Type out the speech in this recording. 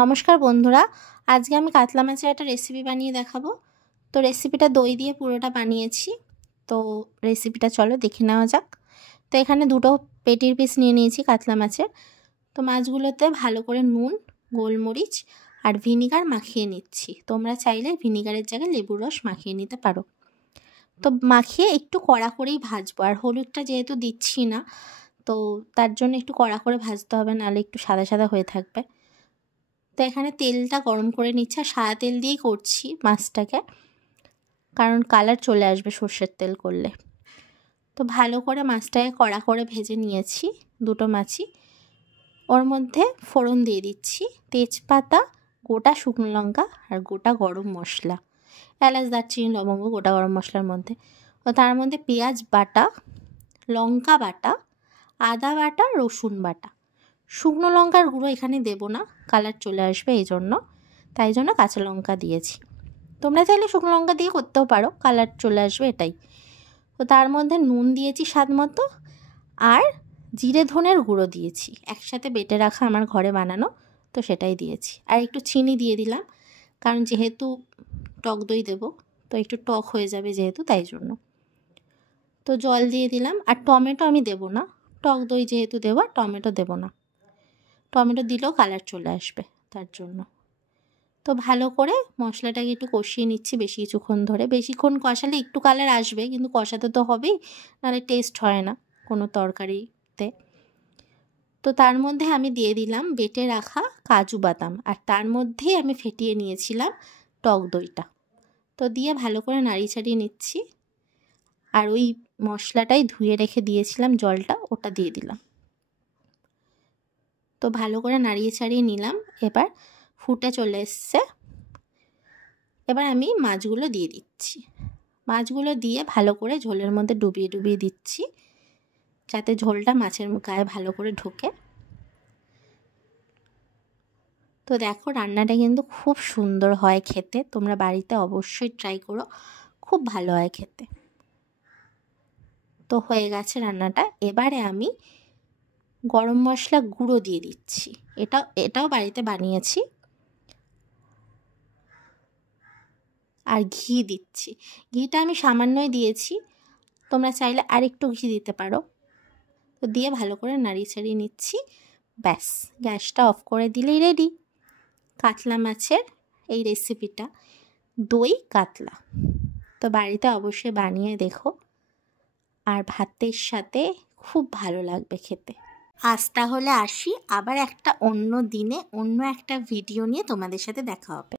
নমস্কার বন্ধুরা, আজকে আমি কাতলা মাছের একটা রেসিপি বানিয়ে দেখাবো। তো রেসিপিটা দই দিয়ে পুরোটা বানিয়েছি। তো রেসিপিটা চলো দেখে নেওয়া যাক। তো এখানে দুটো পেটির পিস নিয়ে নিয়েছি কাতলা মাছের। তো মাছগুলোতে ভালো করে নুন, গোলমরিচ আর ভিনিগার মাখিয়ে নিচ্ছি। তোমরা চাইলে ভিনিগারের জায়গায় লেবুর রস মাখিয়ে নিতে পারো। তো মাখিয়ে একটু কড়া করেই ভাজবো, আর হলুদটা যেহেতু দিচ্ছি না তো তার জন্য একটু কড়া করে ভাজতে হবে, নাহলে একটু সাদা সাদা হয়ে থাকবে। তো এখানে তেলটা গরম করে নিচ্ছি, আর সাদা তেল দিয়েই করছি মাছটাকে, কারণ কালার চলে আসবে সর্ষের তেল করলে। তো ভালো করে মাছটাকে কড়া করে ভেজে নিয়েছি দুটো মাছই। ওর মধ্যে ফোড়ন দিয়ে দিচ্ছি তেজপাতা, গোটা শুকনো লঙ্কা আর গোটা গরম মশলা, এলাচ, দারচিনি, লবঙ্গ গোটা গরম মশলার মধ্যে। ও তার মধ্যে পেঁয়াজ বাটা, লঙ্কা বাটা, আদা বাটা, রসুন বাটা। শুকনো লঙ্কার গুঁড়ো এখানে দেবো না, কালার চলে আসবে এই জন্য, তাই জন্য কাঁচা লঙ্কা দিয়েছি। তোমরা চাইলে শুকনো লঙ্কা দিয়ে করতেও পারো, কালার চলে আসবে এটাই। তো তার মধ্যে নুন দিয়েছি স্বাদ মতো, আর জিরে ধনের গুঁড়ো দিয়েছি, একসাথে বেটে রাখা আমার ঘরে বানানো, তো সেটাই দিয়েছি। আর একটু চিনি দিয়ে দিলাম, কারণ যেহেতু টক দই দেবো তো একটু টক হয়ে যাবে যেহেতু, তাই জন্য। তো জল দিয়ে দিলাম, আর টমেটো আমি দেবো না, টক দই যেহেতু দেবো, টমেটো দেবো না। টমেটো দিলেও কালার চলে আসবে তার জন্য। তো ভালো করে মশলাটাকে একটু কষিয়ে নিচ্ছি বেশি কিছুক্ষণ ধরে। বেশিক্ষণ কষালে একটু কালার আসবে, কিন্তু কষাতে তো হবেই, নাহলে টেস্ট হয় না কোনো তরকারিতে। তো তার মধ্যে আমি দিয়ে দিলাম বেটে রাখা কাজু বাদাম, আর তার মধ্যেই আমি ফেটিয়ে নিয়েছিলাম টক দইটা। তো দিয়ে ভালো করে নাড়িয়ে ছাড়িয়ে নিচ্ছি, আর ওই মশলাটাই ধুয়ে রেখে দিয়েছিলাম জলটা, ওটা দিয়ে দিলাম। তো ভালো করে নাড়িয়ে ছাড়িয়ে নিলাম। এবার ফুটে চলে এসছে। এবার আমি মাছগুলো দিয়ে দিচ্ছি। মাছগুলো দিয়ে ভালো করে ঝোলের মধ্যে ডুবিয়ে ডুবিয়ে দিচ্ছি, যাতে ঝোলটা মাছের গায়ে ভালো করে ঢোকে। তো দেখো রান্নাটা কিন্তু খুব সুন্দর হয় খেতে, তোমরা বাড়িতে অবশ্যই ট্রাই করো, খুব ভালো হয় খেতে। তো হয়ে গেছে রান্নাটা। এবারে আমি গরম মশলা গুঁড়ো দিয়ে দিচ্ছি, এটাও বাড়িতে বানিয়েছি। আর ঘি দিচ্ছি, ঘিটা আমি সামান্যই দিয়েছি, তোমরা চাইলে আর একটু ঘি দিতে পারো। তো দিয়ে ভালো করে নাড়িয়ে ছাড়িয়ে নিচ্ছি। ব্যাস, গ্যাসটা অফ করে দিলেই রেডি কাতলা মাছের এই রেসিপিটা, দই কাতলা। তো বাড়িতে অবশ্যই বানিয়ে দেখো, আর ভাতের সাথে খুব ভালো লাগবে খেতে। আজ তাহলে আসি, আবার একটা অন্য দিনে অন্য একটা ভিডিও নিয়ে তোমাদের সাথে দেখা হবে।